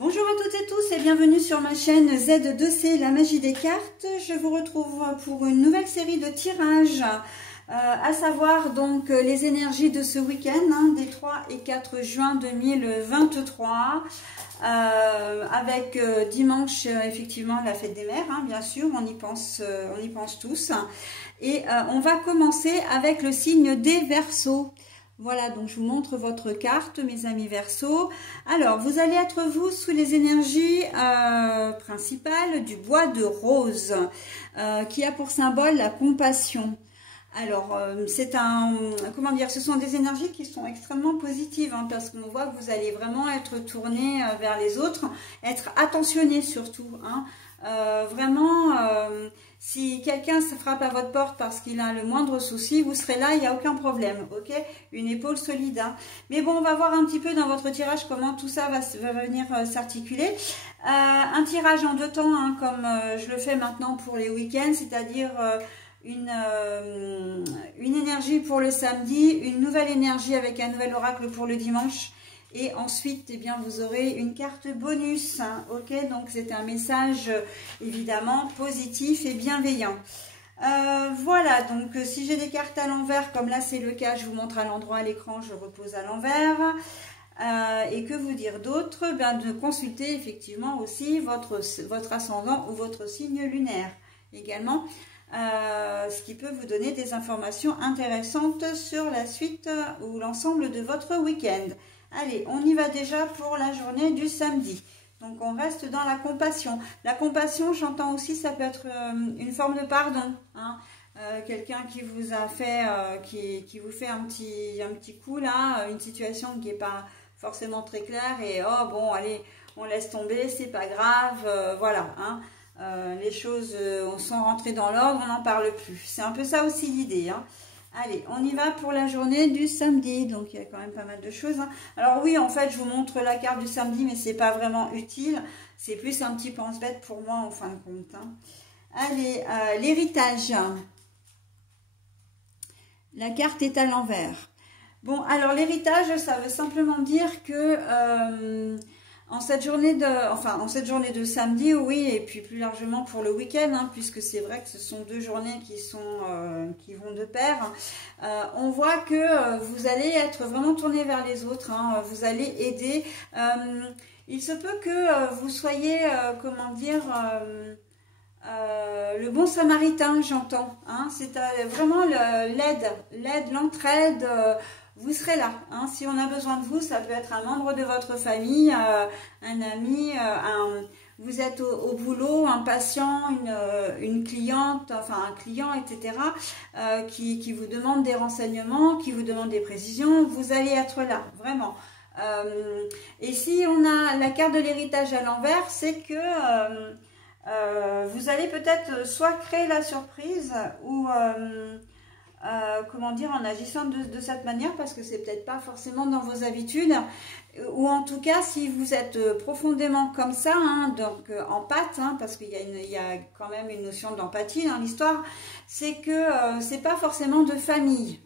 Bonjour à toutes et tous et bienvenue sur ma chaîne Z2C, la magie des cartes. Je vous retrouve pour une nouvelle série de tirages, à savoir donc les énergies de ce week-end, des 3 et 4 juin 2023, avec dimanche effectivement la fête des mères, bien sûr, on y pense tous. Et on va commencer avec le signe des Verseaux. Voilà, donc je vous montre votre carte, mes amis Verseaux. Alors, vous allez être vous sous les énergies principales du bois de rose, qui a pour symbole la compassion. Alors, comment dire, ce sont des énergies qui sont extrêmement positives, parce qu'on voit que vous allez vraiment être tourné vers les autres, être attentionné surtout, vraiment, si quelqu'un se frappe à votre porte parce qu'il a le moindre souci, vous serez là, il n'y a aucun problème, ok? Une épaule solide, Mais bon, on va voir un petit peu dans votre tirage comment tout ça va venir s'articuler. Un tirage en 2 temps, comme je le fais maintenant pour les week-ends, c'est-à-dire une énergie pour le samedi, une nouvelle énergie avec un nouvel oracle pour le dimanche. Et ensuite, vous aurez une carte bonus, ok? Donc, c'est un message, évidemment, positif et bienveillant. Voilà, donc, si j'ai des cartes à l'envers, comme là, c'est le cas, je vous montre à l'endroit à l'écran, je repose à l'envers. Et que vous dire d'autre? De consulter, effectivement, aussi votre ascendant ou votre signe lunaire, également. Ce qui peut vous donner des informations intéressantes sur la suite ou l'ensemble de votre week-end. Allez, on y va déjà pour la journée du samedi. Donc, on reste dans la compassion. La compassion, j'entends aussi, ça peut être une forme de pardon. Quelqu'un qui vous a fait, qui vous fait un petit coup là, une situation qui n'est pas forcément très claire. Et oh bon, allez, on laisse tomber, c'est pas grave, voilà. Les choses sont rentrées dans l'ordre, on n'en parle plus. C'est un peu ça aussi l'idée. Allez, on y va pour la journée du samedi. Donc, il y a quand même pas mal de choses. Alors oui, en fait, je vous montre la carte du samedi, mais c'est pas vraiment utile. C'est plus un petit pense-bête pour moi, en fin de compte. Allez, l'héritage. La carte est à l'envers. Bon, alors l'héritage, ça veut simplement dire que... en cette journée de samedi, oui, et puis plus largement pour le week-end, puisque c'est vrai que ce sont 2 journées qui vont de pair, on voit que vous allez être vraiment tourné vers les autres, vous allez aider. Il se peut que vous soyez, comment dire, le bon samaritain, j'entends. C'est vraiment l'aide, l'entraide. Vous serez là, si on a besoin de vous, ça peut être un membre de votre famille, un ami, vous êtes au boulot, un patient, une cliente, enfin un client, etc., qui vous demande des renseignements, qui vous demande des précisions, vous allez être là, vraiment. Et si on a la carte de l'héritage à l'envers, c'est que vous allez peut-être soit créer la surprise ou... comment dire, en agissant de cette manière, parce que c'est peut-être pas forcément dans vos habitudes, ou en tout cas si vous êtes profondément comme ça, donc en pâte, parce qu'il y a quand même une notion d'empathie dans l'histoire, c'est que c'est pas forcément de famille,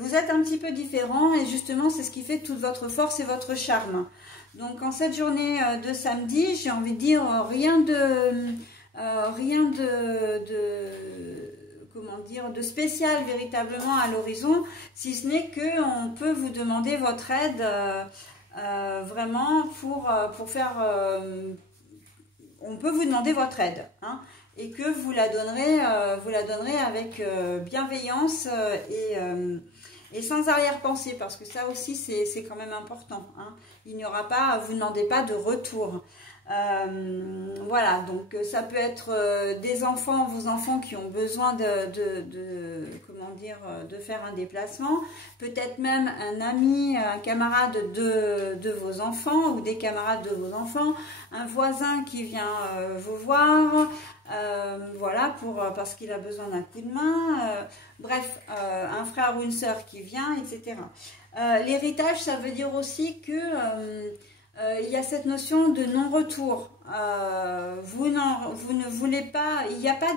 vous êtes un petit peu différent, et justement c'est ce qui fait toute votre force et votre charme. Donc en cette journée de samedi, j'ai envie de dire rien de comment dire, de spécial véritablement à l'horizon, si ce n'est qu'on peut vous demander votre aide vraiment pour faire... on peut vous demander votre aide, et que vous la donnerez avec bienveillance et sans arrière-pensée, parce que ça aussi c'est quand même important. Il n'y aura pas, vous ne demandez pas de retour. Voilà, donc ça peut être des enfants, vos enfants qui ont besoin comment dire, de faire un déplacement, peut-être même un ami, un camarade de vos enfants ou des camarades de vos enfants, un voisin qui vient vous voir, voilà, parce qu'il a besoin d'un coup de main, bref, un frère ou une sœur qui vient, etc. L'héritage, ça veut dire aussi que il y a cette notion de non-retour. Vous ne voulez pas, il n'y a pas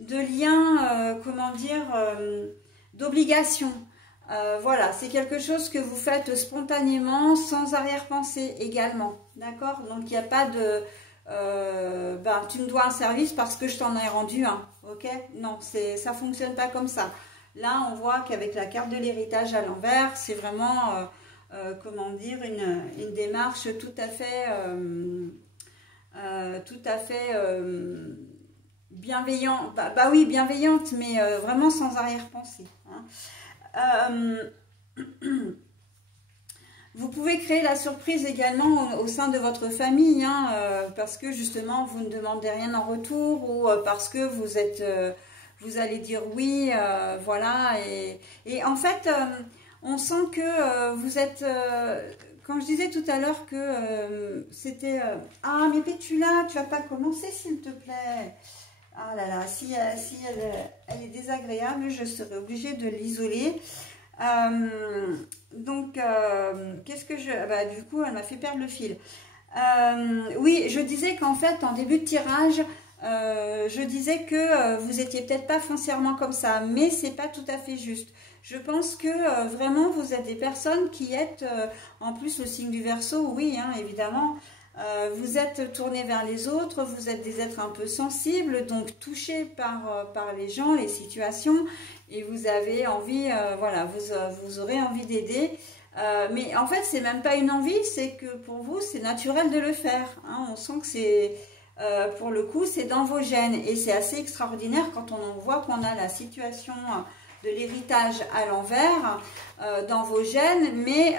de lien, comment dire, d'obligation. Voilà, c'est quelque chose que vous faites spontanément, sans arrière-pensée également, d'accord? Donc, il n'y a pas de... tu me dois un service parce que je t'en ai rendu un, ok? Non, ça ne fonctionne pas comme ça. Là, on voit qu'avec la carte de l'héritage à l'envers, c'est vraiment, comment dire, une démarche tout à fait bienveillante. Bah oui, bienveillante, mais vraiment sans arrière-pensée, hein. Vous pouvez créer la surprise également au sein de votre famille, hein, parce que justement vous ne demandez rien en retour, ou parce que vous allez dire oui, voilà. Et en fait, on sent que vous êtes, quand je disais tout à l'heure que c'était... ah, mais Pétula, tu vas pas commencer s'il te plaît. Ah là là, si elle est désagréable, je serai obligée de l'isoler. Donc, qu'est-ce que je... Bah, du coup, elle m'a fait perdre le fil. Oui, je disais qu'en fait, en début de tirage, je disais que vous étiez peut-être pas foncièrement comme ça, mais c'est pas tout à fait juste. Je pense que vraiment, vous êtes des personnes qui êtes, en plus le signe du Verseau, oui, hein, évidemment, vous êtes tourné vers les autres, vous êtes des êtres un peu sensibles, donc touchés par les gens, les situations, et vous avez envie, voilà, vous aurez envie d'aider. Mais en fait, c'est même pas une envie, c'est que pour vous, c'est naturel de le faire, hein. On sent que c'est, pour le coup, c'est dans vos gènes, et c'est assez extraordinaire quand on voit qu'on a la situation de l'héritage à l'envers dans vos gènes, mais...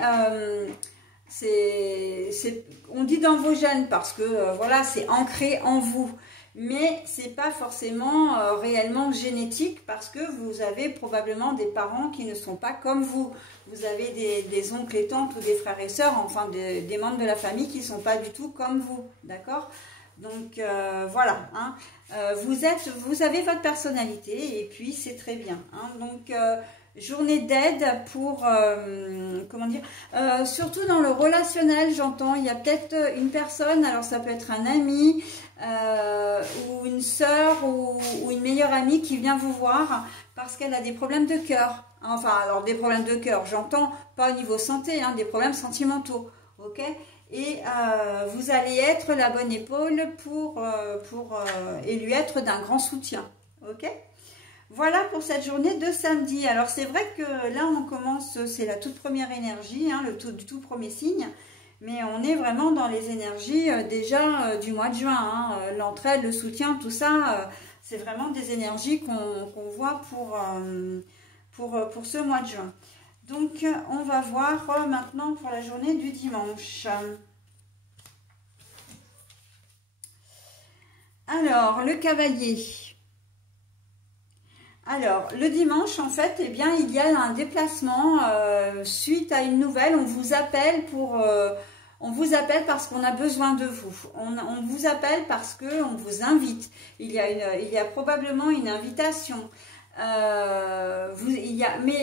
on dit dans vos gènes parce que voilà, c'est ancré en vous, mais c'est pas forcément réellement génétique, parce que vous avez probablement des parents qui ne sont pas comme vous. Vous avez des oncles et tantes ou des frères et sœurs, enfin des membres de la famille qui ne sont pas du tout comme vous, d'accord? Donc voilà, hein. Vous avez votre personnalité, et puis c'est très bien, hein. Donc journée d'aide pour, comment dire, surtout dans le relationnel, j'entends, il y a peut-être une personne, alors ça peut être un ami, ou une sœur, ou une meilleure amie qui vient vous voir parce qu'elle a des problèmes de cœur. Enfin, alors des problèmes de cœur, j'entends pas au niveau santé, hein, des problèmes sentimentaux, ok? Et vous allez être la bonne épaule et lui être d'un grand soutien, ok? Voilà pour cette journée de samedi. Alors c'est vrai que là on commence, c'est la toute première énergie, hein, du tout premier signe, mais on est vraiment dans les énergies déjà du mois de juin, hein, l'entraide, le soutien, tout ça, c'est vraiment des énergies qu'on voit pour ce mois de juin. Donc on va voir maintenant pour la journée du dimanche. Alors le cavalier. Alors, le dimanche, en fait, eh bien, il y a un déplacement suite à une nouvelle. On vous appelle parce qu'on a besoin de vous. On vous appelle parce qu'on vous invite. Il y a probablement une invitation. Mais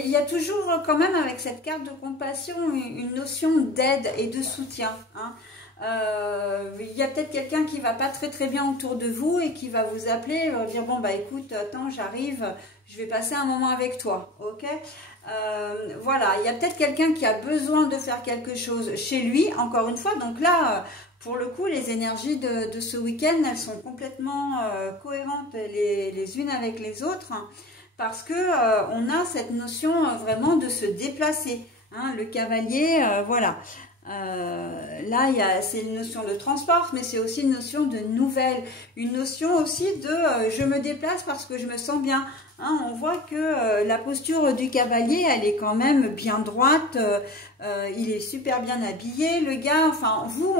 il y a toujours quand même avec cette carte de compassion une notion d'aide et de soutien, hein. Il y a peut-être quelqu'un qui va pas très bien autour de vous et qui va vous appeler, dire bon bah écoute, attends, j'arrive, je vais passer un moment avec toi, ok? Voilà, il y a peut-être quelqu'un qui a besoin de faire quelque chose chez lui, encore une fois. Donc là, pour le coup, les énergies de ce week-end, elles sont complètement cohérentes les unes avec les autres, hein, parce que on a cette notion vraiment de se déplacer, hein, le cavalier, voilà. Là, c'est une notion de transport, mais c'est aussi une notion de nouvelle, une notion aussi de je me déplace parce que je me sens bien, hein. On voit que la posture du cavalier, elle est quand même bien droite, il est super bien habillé, le gars, enfin vous,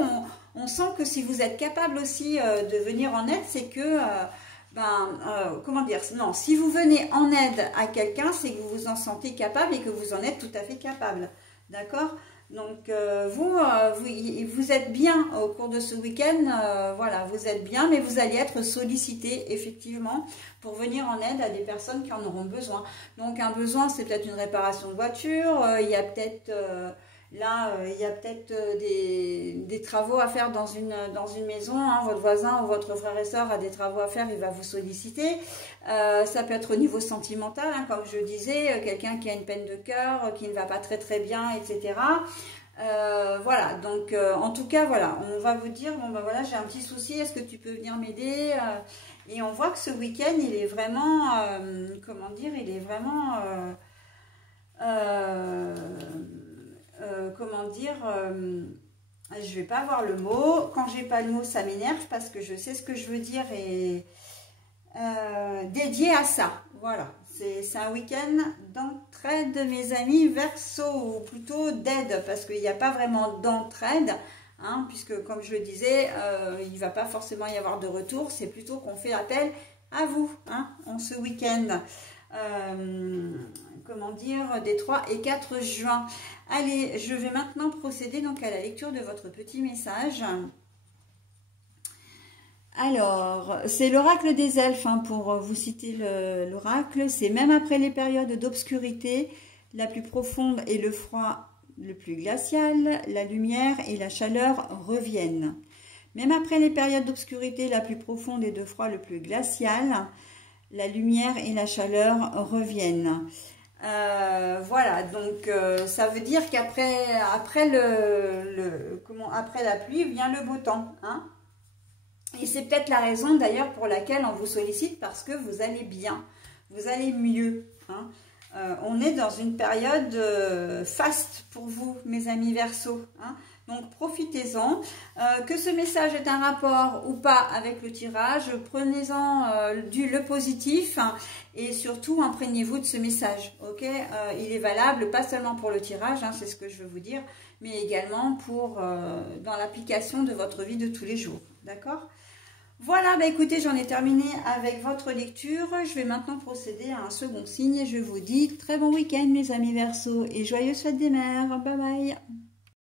on sent que si vous êtes capable aussi de venir en aide, c'est que... comment dire, non, si vous venez en aide à quelqu'un, c'est que vous vous en sentez capable et que vous en êtes tout à fait capable, d'accord? Donc vous êtes bien au cours de ce week-end, voilà, vous êtes bien, mais vous allez être sollicité effectivement pour venir en aide à des personnes qui en auront besoin. Donc un besoin, c'est peut-être une réparation de voiture, il y a peut-être Là, il y a peut-être des travaux à faire dans une maison. Hein. Votre voisin ou votre frère et soeur a des travaux à faire, il va vous solliciter. Ça peut être au niveau sentimental, hein, comme je disais, quelqu'un qui a une peine de cœur, qui ne va pas très très bien, etc. Voilà, donc en tout cas, voilà, on va vous dire, bon ben voilà, j'ai un petit souci, est-ce que tu peux venir m'aider? Et on voit que ce week-end, il est vraiment, comment dire, il est vraiment... comment dire, je vais pas avoir le mot. Quand j'ai pas le mot, ça m'énerve parce que je sais ce que je veux dire et dédié à ça. Voilà, c'est un week-end d'entraide, mes amis Verseau, ou plutôt d'aide, parce qu'il n'y a pas vraiment d'entraide, hein, puisque comme je le disais, il ne va pas forcément y avoir de retour. C'est plutôt qu'on fait appel à vous, hein, en ce week-end. Comment dire, des 3 et 4 juin. Allez, je vais maintenant procéder donc à la lecture de votre petit message. Alors, c'est l'oracle des elfes, hein, pour vous citer l'oracle. C'est même après les périodes d'obscurité, la plus profonde et le froid le plus glacial, la lumière et la chaleur reviennent. Même après les périodes d'obscurité, la plus profonde et de froid le plus glacial, la lumière et la chaleur reviennent. Voilà, donc ça veut dire qu'après après la pluie vient le beau temps, hein. Et c'est peut-être la raison d'ailleurs pour laquelle on vous sollicite, parce que vous allez bien, vous allez mieux, hein. On est dans une période faste pour vous, mes amis Verseau, hein. Donc profitez-en, que ce message ait un rapport ou pas avec le tirage, prenez-en le positif, hein, et surtout imprégnez-vous de ce message, ok. Il est valable pas seulement pour le tirage, hein, c'est ce que je veux vous dire, mais également pour dans l'application de votre vie de tous les jours, d'accord. Voilà, bah écoutez, j'en ai terminé avec votre lecture. Je vais maintenant procéder à un second signe et je vous dis très bon week-end, mes amis Verseau, et joyeuses fêtes des mères. Bye bye.